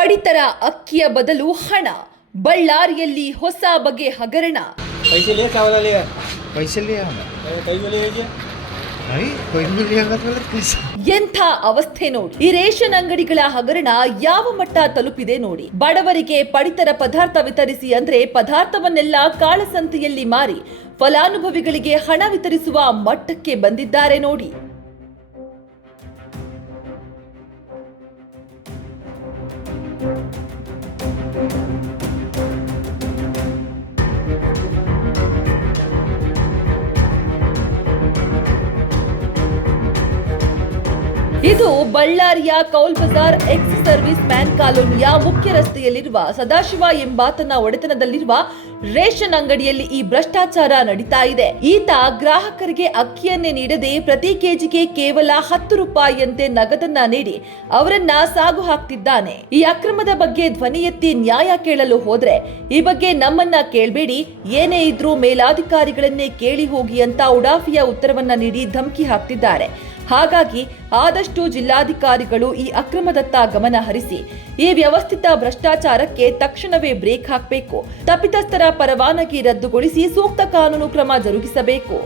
ಪಡಿತರ ಅಕ್ಕಿಯ ಬದಲು ಹಣ, ಬಳ್ಳಾರಿಯಲ್ಲಿ ಹೊಸ ಬಗೆ ಹಗರಣ. पैसे लिए क्या वाला लिया? पैसे लिया हमें कई वाले है भाई कोई भी लिया मतलब पैसा ಎಂಥ ಅವಸ್ಥೆ ನೋಡಿ. ಈ ರೇಷನ್ ಅಂಗಡಿಗಳ ಹಗರಣ ಯಾವ ಮಟ್ಟ ತಲುಪಿದೆ ನೋಡಿ. ಬಡವರಿಗೆ ಪಡಿತರ ಪದಾರ್ಥ ವಿತರಿಸಿ ಅಂದ್ರೆ ಪದಾರ್ಥವನ್ನೆಲ್ಲ ಕಾಳಸಂತೆಯಲ್ಲಿ ಮಾರಿ ಫಲಾನುಭವಿಗಳಿಗೆ ಹಣ ವಿತರಿಸುವ ಮಟ್ಟಕ್ಕೆ ಬಂದಿದ್ದಾರೆ ನೋಡಿ. ಇದು ಬಳ್ಳಾರಿಯ Kaul Bazaar ex service man ಕಾಲೋನಿಯ ಮುಖ್ಯ ರಸ್ತೆಯಲ್ಲಿರುವ ಸದಾಶಿವ ಎಂಬಾತನ ಒಡೆತನದಲ್ಲಿರುವ ರೇಷನ್ ಅಂಗಡಿಯಲ್ಲಿ ಈ ಭ್ರಷ್ಟಾಚಾರ ನಡೀತಾ ಇದೆ. ಈತ ಗ್ರಾಹಕರಿಗೆ ಅಕ್ಕಿಯನ್ನೇ ನೀಡದೆ ಪ್ರತಿ ಕೆಜಿಗೆ ಕೇವಲ 10 ರೂಪಾಯಿಯಂತೆ ನಗದನ್ನ ನೀಡಿ ಅವರನ್ನ ಸಾಗು ಹಾಕ್ತಿದ್ದಾನೆ. ಈ ಅಕ್ರಮದ ಬಗ್ಗೆ ಧ್ವನಿ ಎತ್ತಿ ನ್ಯಾಯ ಕೇಳಲು ಹೋದ್ರೆ ಈ ಬಗ್ಗೆ ನಮ್ಮನ್ನ ಕೇಳಬೇಡಿ, ಏನೇ ಇದ್ರೂ ಮೇಲಾಧಿಕಾರಿಗಳನ್ನೇ ಕೇಳಿ ಹೋಗಿ ಅಂತ ಉಡಾಫಿಯ ಉತ್ತರವನ್ನ ನೀಡಿ ಧಮಕಿ ಹಾಕ್ತಿದ್ದಾರೆ. ಹಾಗಾಗಿ ಆದಷ್ಟು ಜಿಲ್ಲಾಧಿಕಾರಿಗಳು ಈ ಅಕ್ರಮದತ್ತ ಗಮನ ಹರಿಸಿ ಈ ವ್ಯವಸ್ಥಿತ ಭ್ರಷ್ಟಾಚಾರಕ್ಕೆ ತಕ್ಷಣವೇ ಬ್ರೇಕ್ ಹಾಕಬೇಕು. ತಪ್ಪಿತಸ್ಥರ ಪರವಾನಗಿ ರದ್ದುಗೊಳಿಸಿ ಸೂಕ್ತ ಕಾನೂನು ಕ್ರಮ ಜರುಗಿಸಬೇಕು.